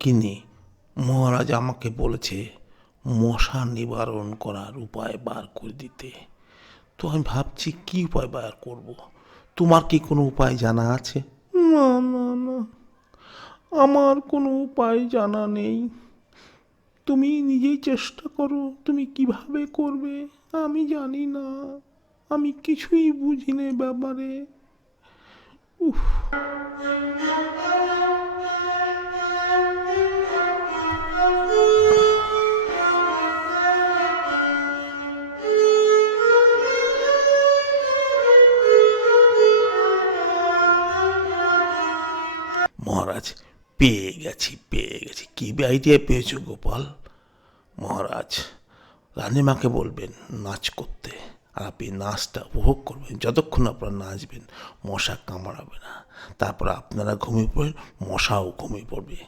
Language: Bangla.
কিনে মহারাজ আমাকে বলেছে মশা নিবারণ করার উপায় বার করে দিতে। তো আমি ভাবছি কি উপায় বার করব। তোমার কি কোনো উপায় জানা আছে? না না না, আমার কোনো উপায় জানা নেই। তুমি নিজেই চেষ্টা করো, তুমি কিভাবে করবে। আমি জানি না, আমি কিছুই বুঝি না ব্যাপারে। উফ। মহারাজ, পেয়ে গেছি। কি আইডিয়া পেয়েছো গোপাল? মহারাজ, রানীমাকে বলবেন নাচ করতে, আর আপনি নাচটা উপভোগ করবেন। যতক্ষণ আপনারা নাচবেন মশা কামড়াবে না। তারপর আপনারা ঘুমিয়ে পড়বেন, মশাও ঘুমিয়ে পড়বে।